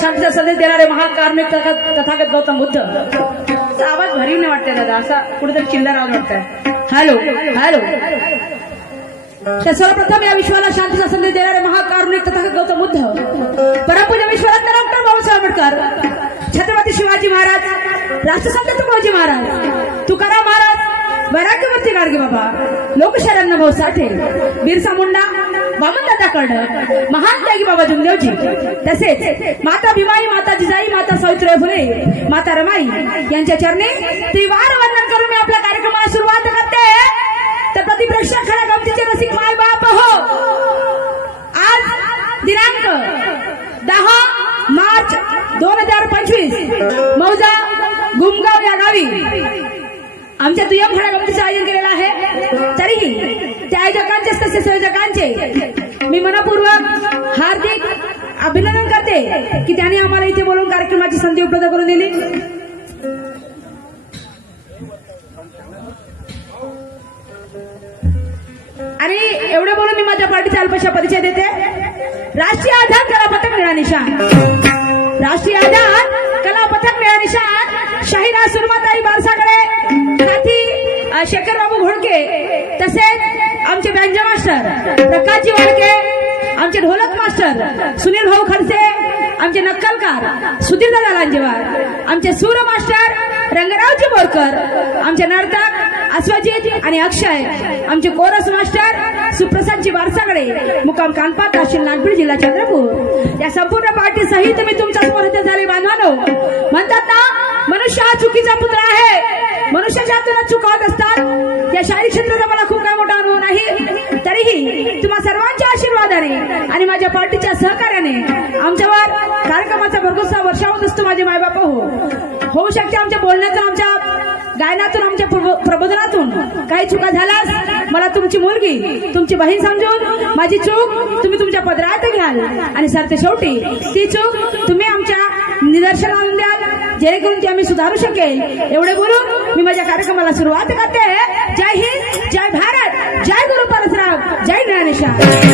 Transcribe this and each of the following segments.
शांतीचा संदेश देणारे महाकारुणिक तथागत गौतम बुद्ध. आवाज भरीव नाही वाटते दादा, असा कुठेतरी चिल्लर आवाज वाटतंय. Hello hello. सर्वप्रथम या विश्वाला शांतीचा संदेश देणारे महाकारुणिक तथागत गौतम बुद्ध, परमपूज्य विश्वरत्न डॉक्टर बाबासाहेब आंबेडकर, छत्रपती शिवाजी महाराज, राष्ट्रसंत तुकडोजी महाराज, तुकाराम महाराज, वैराग्यमूर्ती गाडगे बाबा, लोकशरण भाऊ साठे, बिरसा मुंडा, वामनदादा कर्डक, महान त्यागी बाबा जुमदेवजी, तसेच माता भीमाई, माता जिजाई, माता सावित्रीबाई फुले, माता रमाई यांच्या चरणी त्रिवार वंदन करून मी आपल्या कार्यक्रमाला सुरुवात करते. तर प्रतिप्रेक्षक खऱ्या गमतीचे रसिक माय बाप हो, आज दिनांक 10 मार्च 2025 मौजा गुमगाव या गावी आमच्या दुय्यम खऱ्या गमतीचं आयोजन केलेलं आहे. तरीही त्या आयोजकांचे तसेच संयोजकांचे मी मनपूर्वक हार्दिक अभिनंदन करते की त्यांनी आम्हाला इथे बोलून कार्यक्रमाची संधी उपलब्ध करून दिली. आणि एवढे बोलून मी माझ्या पार्टीचा अल्पशा परिचय देते. राष्ट्रीय आधार कला पथक निळा निशाण, राष्ट्रीय आधार कला पथक निळा निशाण शाहिरा सुरमाताई बारसागडे, साथी शेखरबाबू घोडके, तसेच आमचे व्यंजन मास्टर प्रकाशजी वाडके, आमचे ढोलक मास्टर सुनील भाऊ खडसे, आमचे नक्कलकार सुधीर दादा लांजेवार, आमचे सूर मास्टर रंगरावजी बोरकर, आमचे नर्तक अश्वजित आणि अक्षय, आमचे कोरस मास्टर सुप्रसादजी बारसागडे, मुक्काम कानपाट, तहसील नागपूर, जिल्हा चंद्रपूर. या संपूर्ण पार्टी सहित मी तुमच्या समोर झाले बांधवानो. म्हणतात ना, मनुष्य हा चुकीचा पुत्र आहे, मनुष्याच्या हातूनच चुका होत असतात. या शारीरिक क्षेत्राचा मला खूप काय मोठा अनुभव नाही, तरीही तुम्हा सर्वांच्या आशीर्वादाने आणि माझ्या पार्टीच्या सहकार्याने आमच्यावर कार्यक्रमाचा भरघोसा वर्षा होत असतो. माझे मायबाप होऊ शकते आमच्या बोलण्यातून, आमच्या गायनातून, आमच्या प्रबोधनातून काही चुका झाल्यास मला तुमची मुलगी, तुमची बहीण समजून माझी चूक तुम्ही तुमच्या पदरात घ्याल आणि सरते शेवटी ती चूक तुम्ही आमच्या निदर्शनाला द्याल, जेणेकरून ती आम्ही सुधारू शकेल. एवढे बोलून मी माझ्या कार्यक्रमाला सुरुवात करते. जय हिंद, जय भारत, जय गुरु परशुराम, जय ज्ञानेश्वर.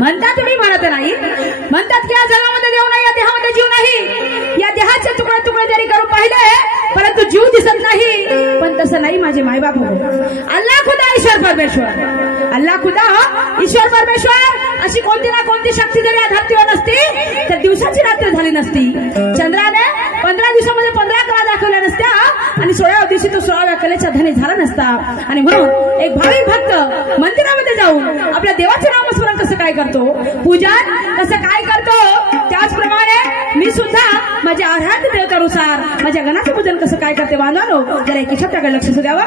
म्हणतात तुम्ही म्हणत नाही, म्हणतात की या जगामध्ये देव नाही, या देहामध्ये जीव नाही. या देहाचे तुकडे तुकडे जरी करून पाहिले परंतु जीव दिसत नाही. पण तसं नाही माझे मायबाप. अल्लाह खुदा ईश्वर परमेश्वर, अल्लाह खुदा ईश्वर परमेश्वर अशी कोणती ना कोणती शक्ती जरी या धरतीवर नसती तर दिवसाची रात्र झाली नसती. चंद्राने 15 दिवसामध्ये 15 कला दाखवल्या नसत्या आणि 16व्या दिवशी तो 16व्या कलेचा धनी झाला नसता. आणि म्हणून एक भाविक भक्त मंदिरामध्ये जाऊन आपल्या देवाचे नामस्मरण कसं काय करतो, पूजन कसं काय करतो, त्याचप्रमाणे मी सुद्धा माझ्या आराध्य देवतानुसार माझ्या गणाचं पूजन कसं काय करते. बांधवानो, जरा एक शब्दाकडे लक्ष द्यावं.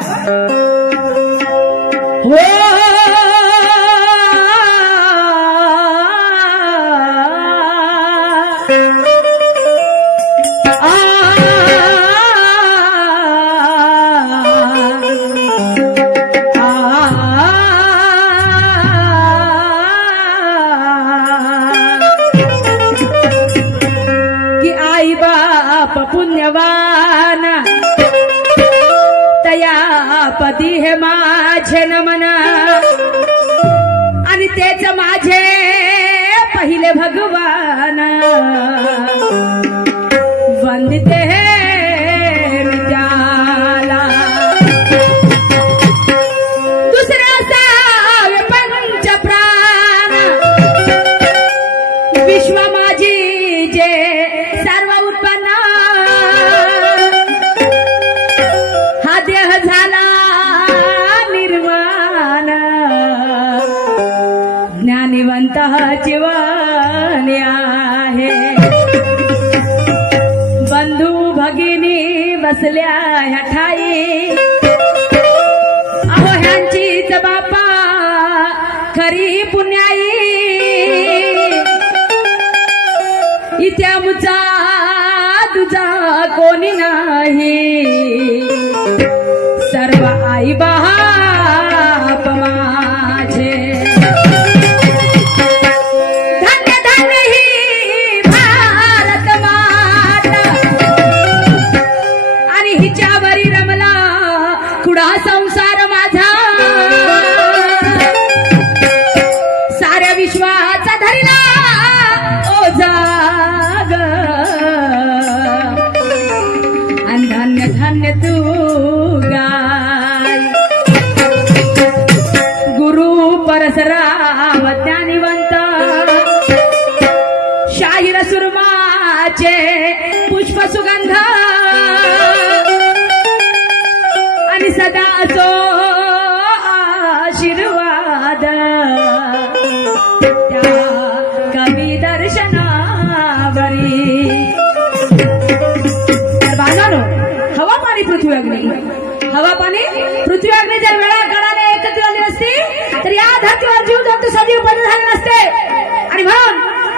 पुण्यवान तया पती हे माझे नमन आणि तेच माझे पहिले भगवान. वंदिते मी त्याला दुसऱ्या सावे पंच प्राण विश्व माझी जे सर्व उत्पन्न हा देह झाला निर्माण. ज्ञानिवंत जीवन आहे बंधू भगिनी बसल्या ह्या ठाई प्राण्यांचीच बापा खरी पुण्याई इत्या मुचा तुझा कोणी नाही सर्व आई बाप माझे धन्य धन्य ही भारत माता आणि हिच्यावरी रमला कुडा संसार माझा साऱ्या विश्वाचा धरिला ओझा धन्य धन्य तू गाय गुरु परसराम ज्ञानिवंत शाहीर सुरमाचे पुष्प सुगंध आणि सदा सो आशीर्वाद त्या कवी दर्शनावरी हवा पाणी पृथ्वी अग्नी हवा पाणी पृथ्वी अग्नी जर वेळा काळाने एकत्र आली नसती तर या धरतीवर जीव जंतू सजीव पद झाले नसते आणि म्हणून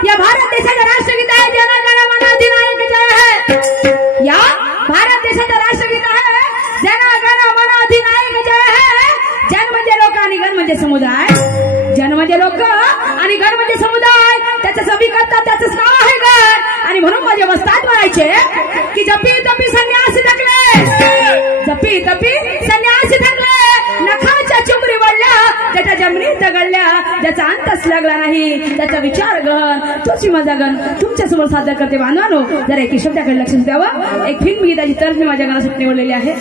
या भारत देशाचं राष्ट्रगीत आहे जन गण मन अधिनायक जय है या भारत देशाचं राष्ट्रगीत आहे जन गण मन अधिनायक जय है जन म्हणजे लोक आणि गण म्हणजे समुदाय जन म्हणजे लोक आणि गण म्हणजे समुदाय त्याचं सभी करता त्याचं नाव आहे गण आणि म्हणून माझे वस्ताद म्हणायचे की जपी तपी संन्यासी थकले जपी तपी संन्यासी थकले नखाच्या चुमरी वळल्या त्याच्या जमिनीत गळल्या ज्याचा अंतच लागला नाही त्याचा विचार गण तुझी माझा गण तुमच्या समोर सादर करते बांधवानो जरा एक शब्दाकडे लक्ष द्यावं एक फिल्म गीताची तरफ मी माझ्या गाण्यासाठी निवडलेली आहे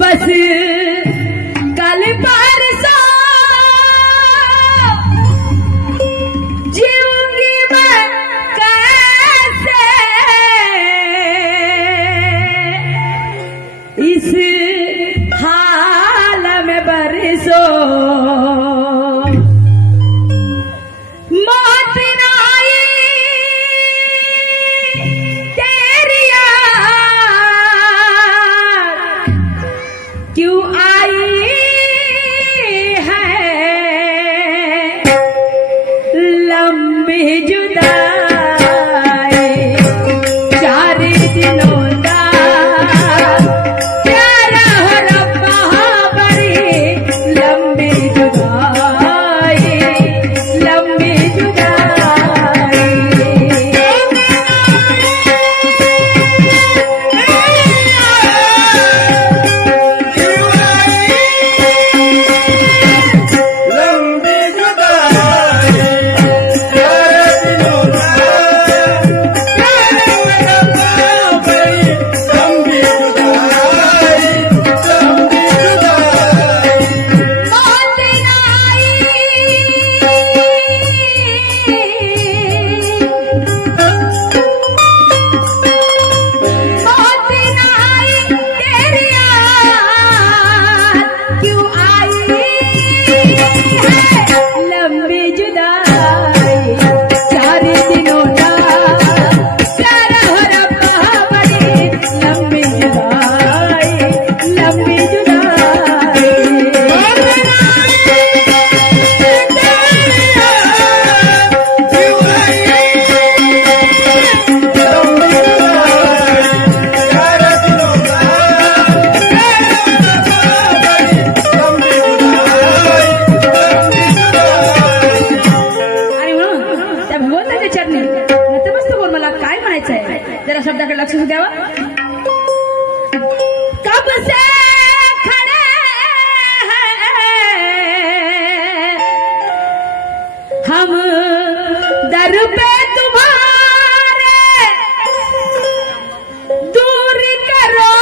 बस कल परसों जीऊंगी मैं कैसे इस हाल में बरसों मौत आई तेरी क्यों आई है लंबी जुदाई 4 दिनों का प्यारा हो रब्बा बड़ी लंबी जुदाई लंबी जुदाई जरा शब्दाकडे लक्ष द्यावं कब से खड़े हम दर पे तुम्हारे दूर करो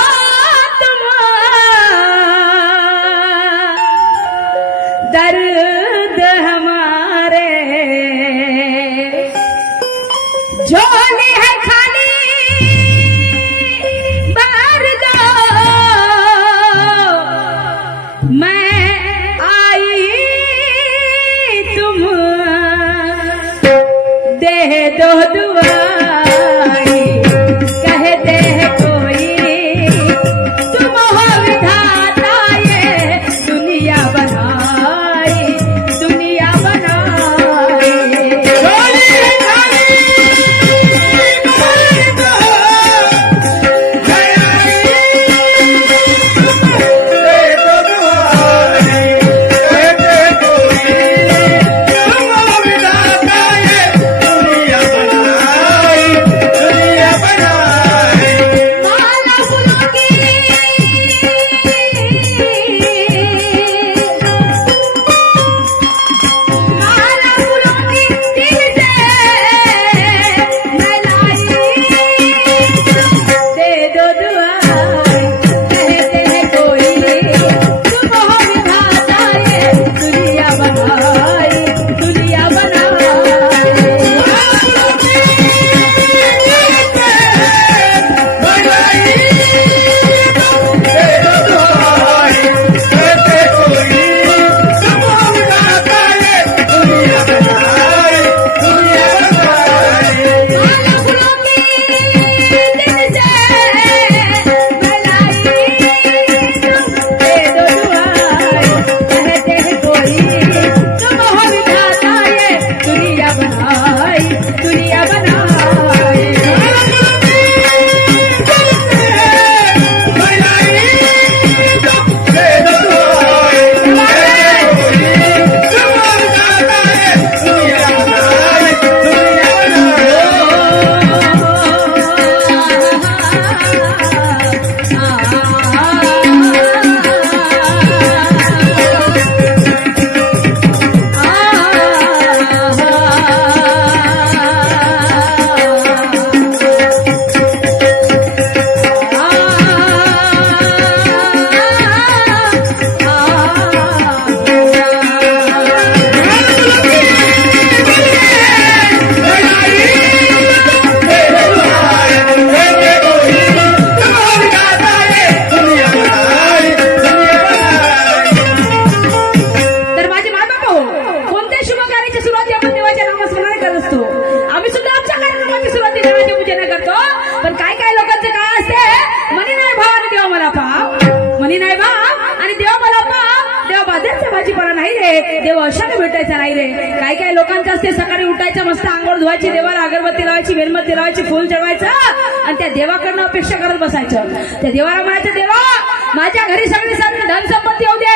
तुम दर्द हमारे झोली है खाली बार दो काय काय लोकांचं काय असते, मनी नाही भाव आणि देवा मला पाव, मनी नाही भाव आणि देवा मला पाव, देवा बाजारचा भाजीपाला नाही रे, देव अशाने भेटायचा नाही रे. काय काय लोकांचं असते, सकाळी उठायचं, मस्त आंघोळ धुवायची, देवाला अगरबत्ती लावायची, मेणबत्ती लावायची, फुल चढवायचं आणि त्या देवाकडनं अपेक्षा करत बसायचं. त्या देवाला म्हणायचं, देवा माझ्या घरी सगळी धन संपत्ती येऊ दे,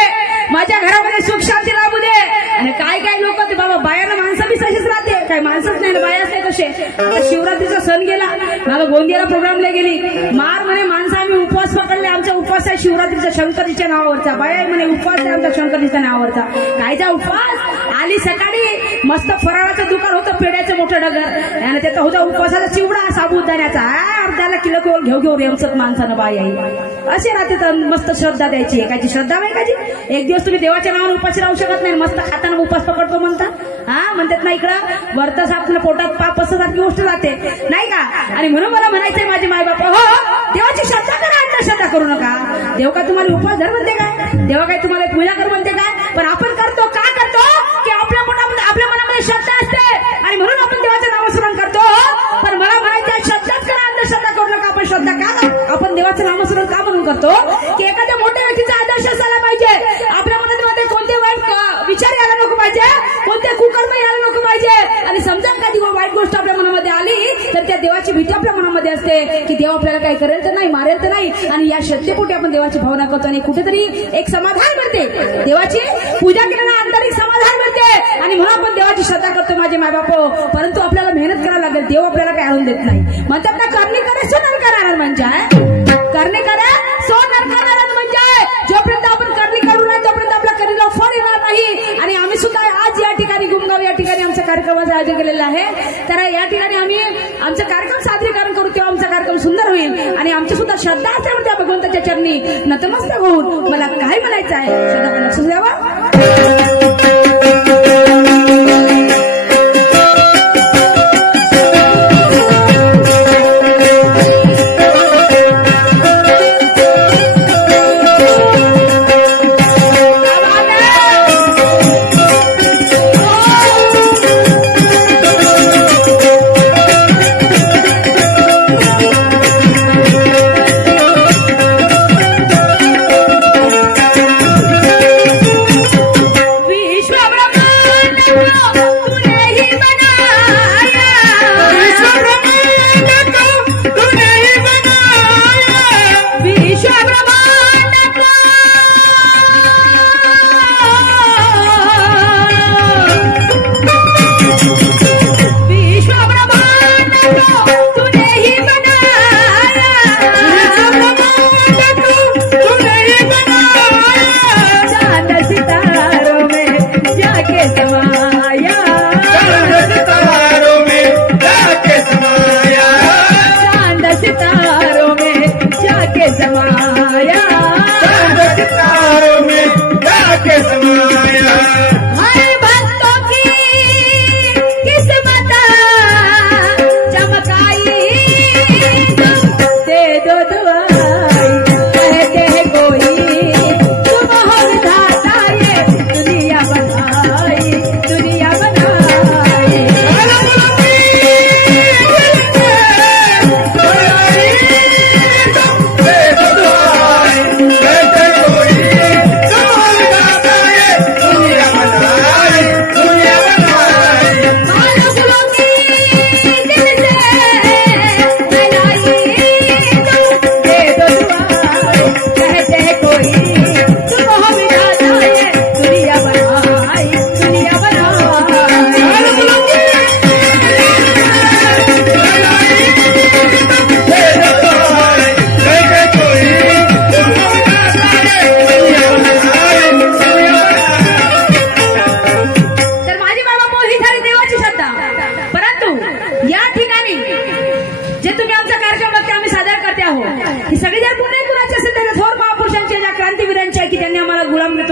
माझ्या घरामध्ये सुख शांती लाभू दे. आणि काय काय लोक ते बाबा बायाला माणसं बी तशीच राहते, काय माणसंच नाही बायाच नाही कसे. आता शिवरात्रीचा सण गेला, मला गोंदियाला प्रोग्रामला गेली, मार म्हणे माणसं आम्ही उपवास पकडले, आमचा उपवास आहे शिवरात्रीचा शंकरीच्या नावावरचा. बाया म्हणे उपवास आहे आमचा शंकरीच्या नावावरचा. कायचा उपवास, आली सकाळी मस्त फराळाचं दुकान होतं, पेड्याचं मोठं डगर आणि त्याचा होता उपवासाचा चिवडा साबुदाण्याचा, अर्ध्याला किलो घेऊ रेमसत माणसानं बाई आई असे राहते. तर मस्त श्रद्धा द्यायची, एकाची श्रद्धा नाही काची. एक दिवस तुम्ही देवाच्या नावाने उपाशी राहू शकत नाही, मस्त खाताना उपास पकडतो म्हणता, हा म्हणतात ना इकडं वरतच आपल्या पोटात पाप असल्यासारखी गोष्ट जाते नाही का. आणि म्हणून मला म्हणायचंय माझे माय बाप, हो देवाची श्रद्धा करा, अंधश्रद्धा करू नका. देव काय तुम्हाला उपवास धर म्हणते काय, देवा काय तुम्हाला पूजा कर म्हणते काय, पण आपण करतो का करतो की आपल्या मनामध्ये श्रद्धा असते आणि म्हणून आपण देवाचं नामस्मरण करतो. पण मला म्हणायचं श्रद्धाच करा, अंधश्रद्धा करू नका. आपण श्रद्धा का, आपण देवाचं नामस्मरण का म्हणून करतो की एखाद्या मोठ्या व्यक्तीचा आदर्श असायला पाहिजे, आपल्या मनामध्ये कोणते वाईट विचार यायला नको पाहिजे, कोणते कुकर्म यायला नको पाहिजे. आणि समजा एखादी वाईट गोष्ट आपल्या मनामध्ये आली तर त्या देवाची भीती आपल्या मनामध्ये असते की देव आपल्याला काही करेल तर नाही, मारेल तर नाही. आणि या श्रद्धेपोटी आपण देवाची भावना करतो आणि कुठेतरी एक समाधान मिळते, देवाची पूजा केल्याने आंतरिक समाधान मिळते आणि म्हणून आपण देवाची श्रद्धा करतो माझे मायबाप. परंतु आपल्याला मेहनत करायला लागेल, देव आपल्याला काही आणून देत नाही. म्हणतात ना करणे करे सो नरकार म्हणजे, करणे करे सो नरकार म्हणजे जोपर्यंत आपण करणे करू नाही तोपर्यंत आपल्या करीला फळ येणार नाही. आणि आम्ही सुद्धा आज या ठिकाणी गुमगाव या ठिकाणी आमच्या कार्यक्रमाचं आयोजन केलेलं आहे. तर या ठिकाणी आम्ही आमचं कार्यक्रम सादरीकरण करू तेव्हा आमचा कार्यक्रम सुंदर होईल आणि आमची सुद्धा श्रद्धा असल्यामुळे त्या भगवंताच्या चरणी नतमस्तक होऊन मला काय म्हणायचं आहे श्रद्धा लक्ष द्यावा.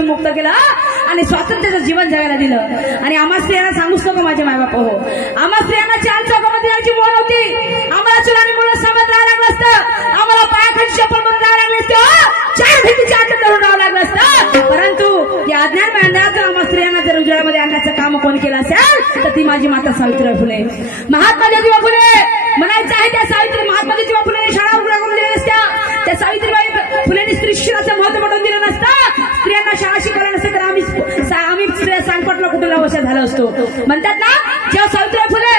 मुक्त केलं आणि स्वातंत्र्याचं जीवन जगायला दिलं. आणि आम्हा स्त्रियांना सांगूच नको माझे मायबाप, हो आम्हा स्त्रियांना चार चौकामध्ये जायची मोड होती, आम्हाला चुलानी मुलं समज राहावं लागलं असतं, आम्हाला पायाखाली चप्पल म्हणून राहावं लागले असते, चार भिंतीच्या आत धरून राहावं लागलं असतं. परंतु या अज्ञान मंडळात आम्हा स्त्रियांना जर उजेडामध्ये आणण्याचं काम कोण केलं असेल तर ती माझी माता सावित्रीबाई फुले. महात्मा ज्योतिबा फुले म्हणायचं आहे त्या सावित्री महात्मा ज्योतिबा फुले स्त्री शिक्षणाचं महत्व पटवून दिलं नसतं, स्त्रियांना शाळा शिकवलं नसतं तर आम्ही स्त्रिया सांगपटला कुठे अवश्य झाला असतो. म्हणतात ना, जेव्हा सावित्रीबाई फुले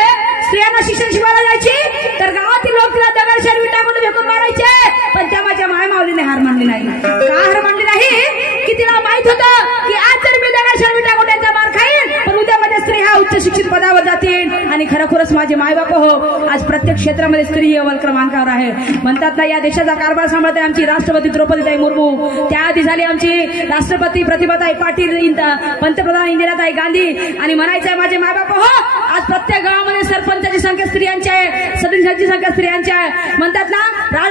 स्त्रियांना शिक्षण शिकवायला जायची तर गावातील लोक तिला दगडशेड विटाकडून फेकून मारायचे, पण त्या माझ्या मायमाऊलीने हार मानली नाही. का हार मानली नाही? की तिला माहित होतं की आज जर मी दगडशेड विटाकडून त्यांचा मार खाईन पण उद्या माझ्या स्त्री ह्या उच्च शिक्षित पदावर जातील. आणि खरोखरच माझे मायबाप हो, आज प्रत्येक क्षेत्रामध्ये स्त्री ही अव्वल क्रमांकावर आहे. म्हणतात ना, या देशाचा कारभार सांभाळते आमची राष्ट्रपती द्रौपदीताई मुर्मू, त्याआधी झाली आमची राष्ट्रपती प्रतिभाताई पाटील, पंतप्रधान इंदिराताई गांधी. आणि म्हणायचंय माझे मायबाप हो, आज प्रत्येक गावामध्ये सरपंचाची संख्या स्त्रियांची आहे, सदस्यांची संख्या स्त्रियांची आहे. म्हणतात ना,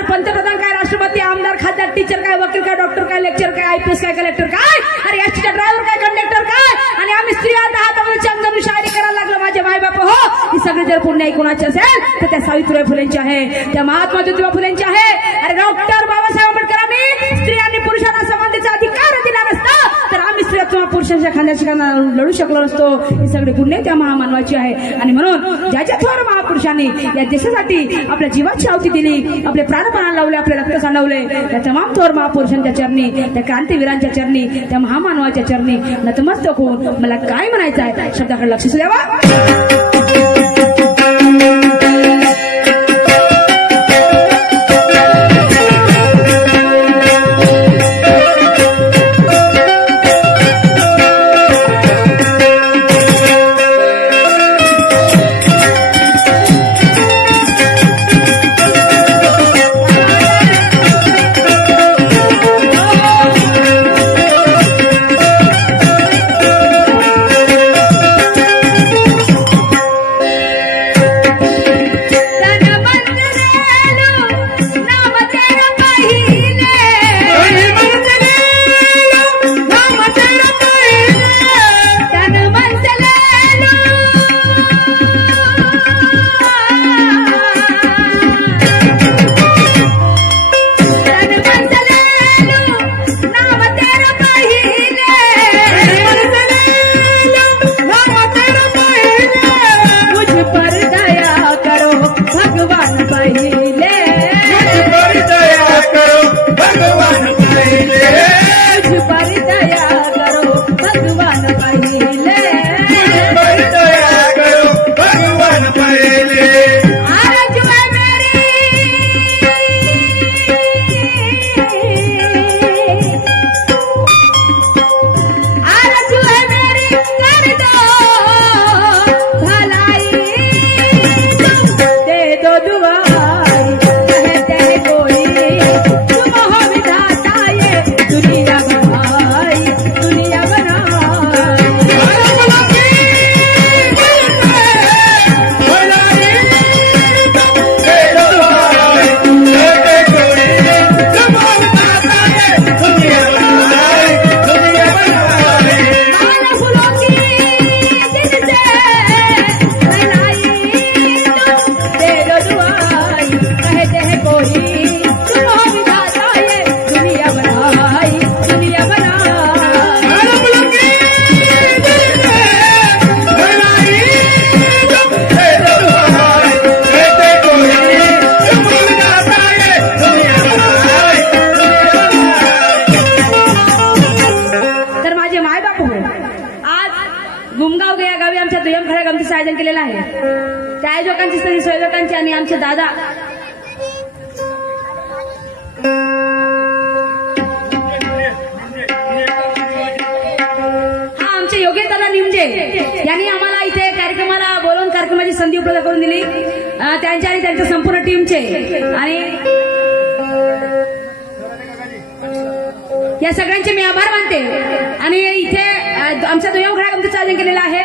पंतप्रधान काय, राष्ट्रपती, आमदार, खासदार, टीचर काय, वकील काय, डॉक्टर काय, लेक्चर काय, IPS काय, कलेक्टर काय, अरे एसटीचा ड्रायव्हर काय, कंडक्टर काय. आणि आम्ही स्त्रिया हातामध्ये चंदन शायरी करायला लागलो माझे मायबाप हो. ही सगळी जर पुण्य कोणाची असेल तर त्या सावित्रीबाई फुलेंची आहे, त्या महात्मा ज्योतिबा फुलेंची आहे. अरे डॉक्टर बाबासाहेब आंबेडकरांनी स्त्रियांनी पुरुषांना समानतेचा अधिकार दिला नसता तर आम्ही स्त्रिया किंवा पुरुषांच्या खांद्याशी लढू शकलो नसतो. ही सगळी पुण्य त्या महामानवाची आहे. आणि म्हणून ज्याच्या थोर महापुरुषांनी या देशासाठी आपल्या जीवाची आहुती दिली, आपले प्राणपणाला लावले, आपले रक्त सांडवले, त्या तमाम थोर महापुरुषांच्या चरणी, त्या क्रांतीवीरांच्या चरणी, त्या महामानवाच्या चरणी नतमस्तक होऊन मला काय म्हणायचं आहे शब्दाकडे लक्ष द्यावा. आयोजन केलेलं आहे. त्या आयोजकांची स्तरी संयोजकांची आणि आमचे दादा आमचे योगेश दादा निमजे यांनी आम्हाला इथे कार्यक्रमाला बोलवून कार्यक्रमाची संधी उपलब्ध करून दिली. त्यांच्या आणि त्यांच्या संपूर्ण टीमचे आणि या सगळ्यांचे मी आभार मानते. आणि इथे आमच्या दुय्यम घड्याळ गमतीचं आयोजन केलेलं आहे.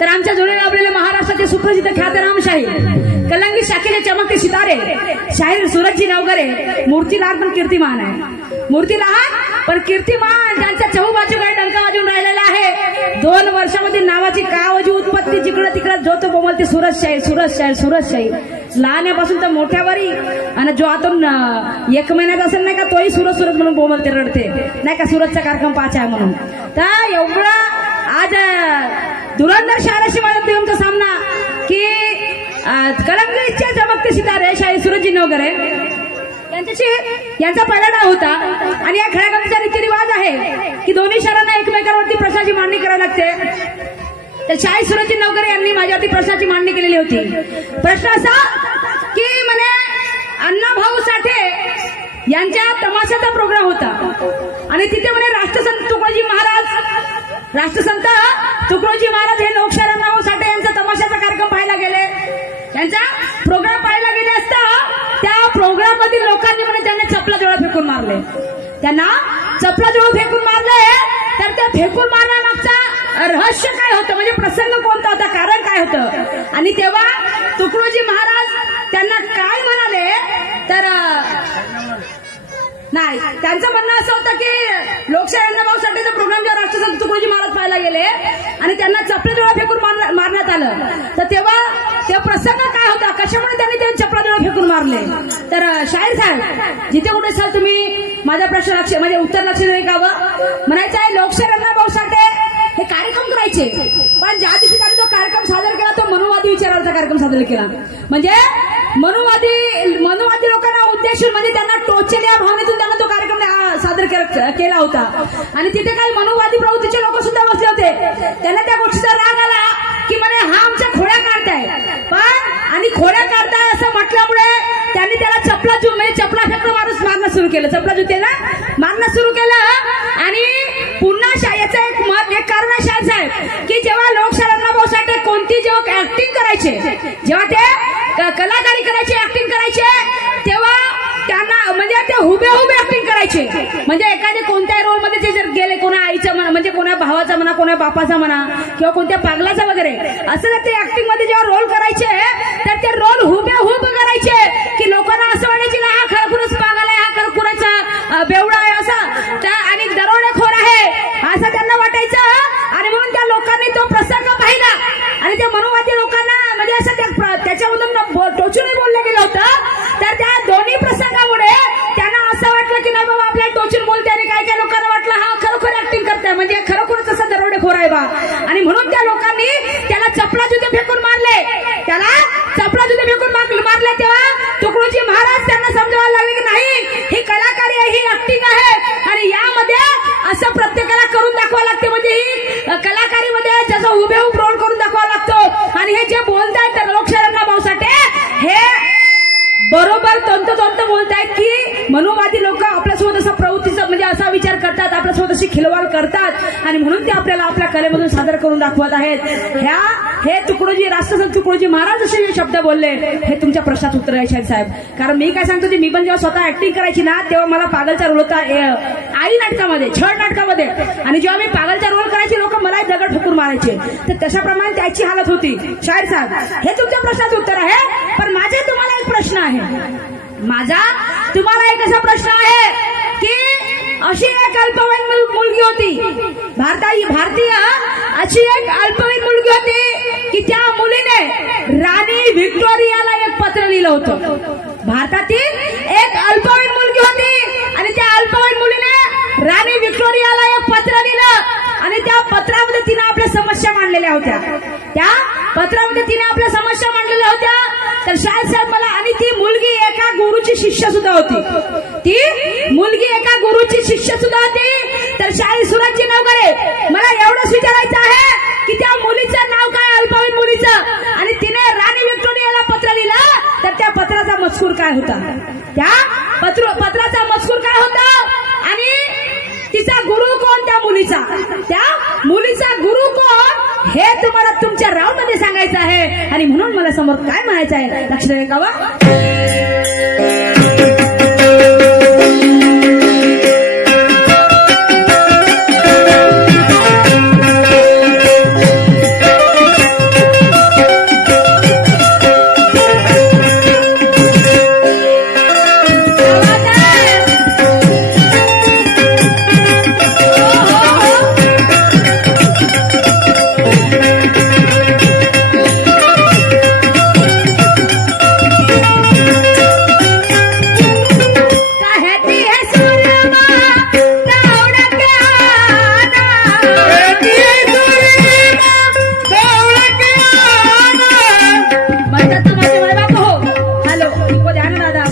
तर आमच्या जोडीला लाभलेले महाराष्ट्राचे सुप्रसिद्ध ख्यातनाम शाहीर, कलंगी शाखेचे चमकते सितारे, शाहीर सूरजजी नवगरे, मूर्तीलाल पण कीर्तिमान आहे. मूर्तीलाल पण कीर्तिमान ज्यांच्या चहूबाजूकडे डंका वाजवून राहिलेला आहे. 2 वर्षामध्ये नावाची कावजी उत्पत्ती जिकडं तिकडं जो तो बोमलते सूरज शाहीर, सूरज शाहीर, सूरज शाहीर. लहान्यापासून तर मोठ्यावरी. आणि जो आता 1 महिन्यात असेल नाही का तोही सूरज सूरज म्हणून बोमलते रडते नाही का सूरजचा कार्यक्रम पाहायचा आहे म्हणून. तर एवढा आज धुरंधर शहराशी माझा तुमचा सामना की कलंगीच्या चमकते सितारे शाहीर सूरजजी नवगरे यांचा पहिला डाव होता आणि या खेळाचा रीतिरिवाज आहे की दोन्ही शहरांना एकमेकांवरती प्रश्नाची मांडणी करावी लागते. तर शाहीर सुरजी नवकरे यांनी माझ्यावरती प्रश्नाची मांडणी केलेली होती. प्रश्न असा की म्हणे अण्णाभाऊ साठे यांच्या तमाशाचा प्रोग्राम होता आणि तिथे म्हणे राष्ट्रसंत तुकडोजी महाराज हे लोकशाहीर अण्णाभाऊ साठे यांचा तमाशाचा कार्यक्रम पाहायला गेले. त्यांचा प्रोग्राम पाहायला गेले असता त्या प्रोग्राम मधील लोकांनी म्हणे त्यांना चपला जोडा फेकून मारले. त्यांना चपला जोड फेकून मारले. तर त्या फेकून मारण्यामागचा रहस्य काय होतं, म्हणजे प्रसंग कोणता होता, कारण काय होतं. आणि तेव्हा तुकडोजी महाराज त्यांना काय म्हणाले तर नाही, त्यांचं म्हणणं असं होतं की लोकशाहीर अण्णाभाऊ साठेचा प्रोग्राम जेव्हा राष्ट्रसंत तुकडोजी महाराज पाहायला गेले आणि त्यांना चपला जोडा फेकून मारण्यात आलं तर तेव्हा प्रसंग काय होता, कशामुळे त्यांनी ते चपला जोडा फेकून मारले. तर शाहीर साहेब जिथे कुठे असाल तुम्ही माझा प्रश्न म्हणजे उत्तर लक्ष नाही का म्हणायचं आहे. लोकशाहीर अण्णाभाऊ साठे हे कार्यक्रम करायचे पण ज्या दिवशी त्यांनी तो कार्यक्रम सादर केला तो मनुवादी विचारांचा कार्यक्रम सादर केला. म्हणजे मनुवादी लोकांना उद्देशून म्हणजे त्यांना टोचेल या भावनेतून त्यांना तो कार्यक्रम सादर केला होता. आणि तिथे काही मनुवादी प्रवृत्तीचे लोक सुद्धा बसले होते. त्यांना त्या गोष्टीचा राग आला की म्हणे हा आमच्या खोड्या काढताय पण आणि खोड्या काढताय असं म्हटल्यामुळे त्यांनी त्याला चपला फेकणं मारणं सुरू केलं. चपला जुत्याला मारणं सुरू केलं. आणि पुन्हा याचं एक कारण आहे शाहीर साहेब की जेव्हा लोकशाहीर अण्णाभाऊ साठे कोणती जेव्हा ऍक्टिंग करायचे, जेव्हा ते कलाकारी करायचे, ऍक्टिंग करायचे तेव्हा त्यांना म्हणजे ते हुबेहूब ऍक्टिंग करायचे. म्हणजे एखादे कोणत्याही रोल मध्ये ते जर गेले कोणा आईचा म्हणा, म्हणजे कोणा भावाचा म्हणा, कोणा बापाचा म्हणा किंवा कोणत्या पागलाचा वगैरे असं जर ते ऍक्टिंग मध्ये जेव्हा रोल करायचे तर ते रोल हुबेहूब करायचे की लोकांना असं वाटायचे की हा खरखुरच पागल आहे, हा खरखुराचा बेवडा आहे असं आणि दरोडेखोर आहे असं त्यांना वाटायचं. आणि म्हणून त्या लोकांनी तो प्रसंग पाहिला आणि त्या मनुवादी लोकांना म्हणजे असं त्याच्यामधून टोचूनही बोललं गेलं होतं. तर त्या दोन्ही प्रसंगामुळे त्यांना असं वाटलं की नाही बाबा आपल्याला टोचून बोलते आणि काय काय लोकांना वाटलं हा खरोखर ऍक्टिंग करताय म्हणजे खरोखरच असं दरोडेखोर आहे बा. आणि म्हणून त्या लोकांनी त्याला चपला जुते फेकून मारले. तेव्हा तुकडोजी महाराज त्यांना समजावायला लागले की नाही ही कलाकारी आहे, ही ऍक्टिंग आहे आणि यामध्ये असं प्रत्येकाला करून दाखवावं लागते. म्हणजे ही कलाकारीमध्ये जसं हुबेहूब रोल करून दाखवावा लागतो. आणि हे जे बोलतायत तर लोकशाहीर अण्णाभाऊ साठे हे बरोबर तंतोतंत बोलतायत की मनुवादी लोक आपल्यासोबत असा प्रवृत्तीचा म्हणजे असा विचार करतात, आपल्यासोबत अशी खिलवाड करतात आणि म्हणून ते आपल्याला आपल्या कलेमधून सादर करून दाखवत आहेत. हे राष्ट्रसंत तुकडोजी महाराज असे जे शब्द बोलले हे तुमच्या प्रश्नात उत्तर आहे शाहीर साहेब. कारण मी काय सांगतो मी पण जेव्हा स्वतः ऍक्टिंग करायची ना तेव्हा मला पागलचा रोल होता आई नाटकामध्ये, छळ नाटकामध्ये. आणि जेव्हा मी पागलचा रोल करायची लोक मला दगड ठोकून मारायचे. तर तशाप्रमाणे त्याची हालत होती. शाहीर साहेब हे तुमच्या प्रश्नाचं उत्तर आहे. पण माझा तुम्हाला एक प्रश्न आहे, एक असा प्रश्न आहे की अशी एक अल्पवयीन मुलगी होती भारतीय अशी एक अल्पवयीन मुलगी होती की त्या मुलीने राणी व्हिक्टोरियाला एक पत्र लिहिलं होतं. भारतातील एक अल्पवयीन मुलगी होती आणि त्या अल्पवयीन मुलीने राणी व्हिक्टोरियाला एक पत्र लिहिलं आणि त्या पत्रामध्ये तिने आपल्या समस्या मांडलेल्या होत्या. तर शाहीर साहेब मला आणि ती मुलगी एका गुरुची शिष्य सुद्धा होती. तर शाहीर सुरजी नवकरे मला एवढंच विचारायचं आहे की त्या मुलीचं नाव काय, अल्पवयीन मुलीचं, आणि तिने राणी व्हिक्टोरियाला पत्र लिहिलं तर त्या पत्राचा मजकूर काय होता, पत्राचा मजकूर काय होता आणि तिचा गुरु कोण, त्या मुलीचा गुरु कोण हे तुम्हाला तुमच्या राऊंड मध्ये सांगायचं आहे. आणि म्हणून मला समोर काय म्हणायचं आहे लक्ष द्या का वा.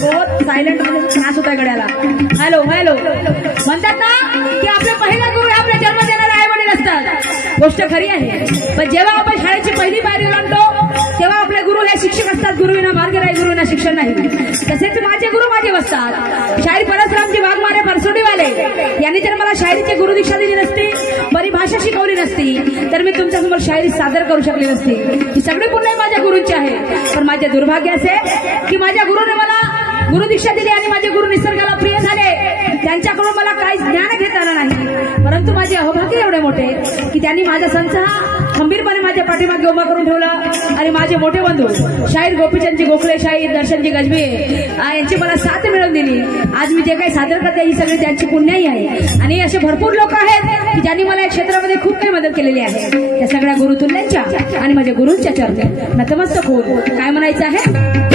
बहुत सायलेंट मध्ये त्रास होता गड्याला. हॅलो हॅलो म्हणतात ना की आपले पहिले गुरु हे आपल्या जन्म देणारे आई वडील असतात. गोष्ट खरी आहे. पण जेव्हा आपण शाळेची पहिली पायरी ओलांडतो तेव्हा आपले गुरु हे शिक्षक असतात. गुरुविना मार्ग नाही, गुरुविना शिक्षण नाही. तसेच माझे गुरु माझे असतात. शाहीर परसरामजी वाघमारे परसोडीवाले यांनी जर मला शायरीची गुरु दीक्षा दिली नसती, बरी भाषा शिकवली नसती, तर मी तुमच्यासमोर शायरी सादर करू शकली नसती. ही सगळी पुण्य माझ्या गुरूंची आहे. पण माझे दुर्भाग्य असे की माझ्या गुरुने मला गुरु दीक्षा दिली आणि माझे गुरु निसर्गाला प्रिय झाले. त्यांच्याकडून मला काही ज्ञान घेता आलं नाही. परंतु माझे अहोभाग्य एवढे मोठे की त्यांनी माझा संच हा खंबीरपणे माझ्या पाठीमागे उभा करून ठेवला. आणि माझे मोठे बंधू शाहीर गोपीचंदजी गोखले, शाहीर दर्शनजी गजबे यांची मला साथ मिळवून दिली. आज मी जे काही सादर करते ही सगळी त्यांची पुण्याई आहे. आणि असे भरपूर लोक आहेत की ज्यांनी मला या क्षेत्रामध्ये खूप काही मदत केलेली आहे. त्या सगळ्या गुरुतुल्यांच्या आणि माझ्या गुरूंच्या चरणी नतमस्तक होऊन काय म्हणायचं आहे.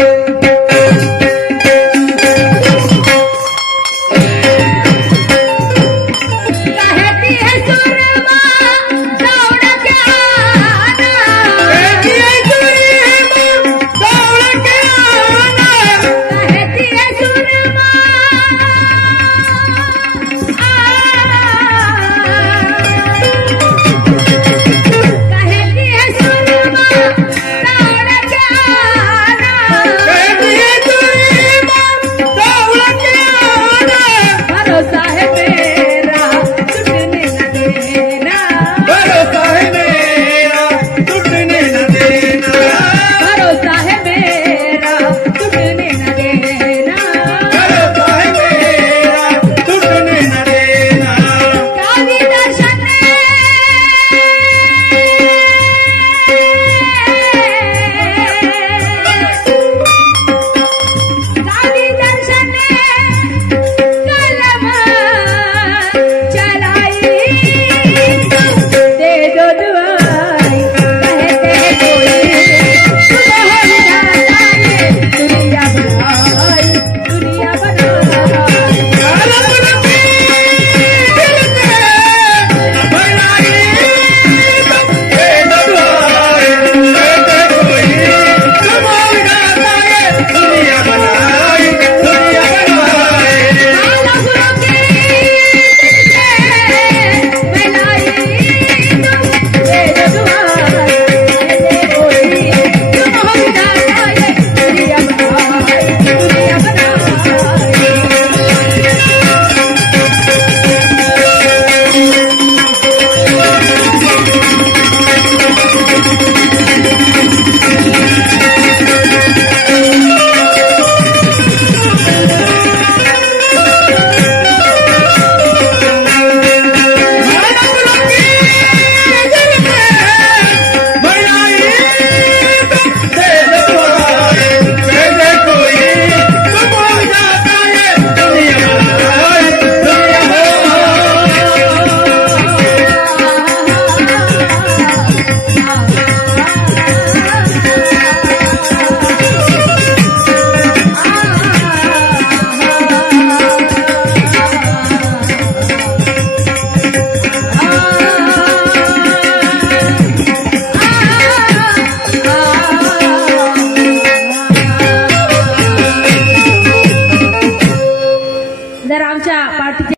जर आमच्या पार्टीचे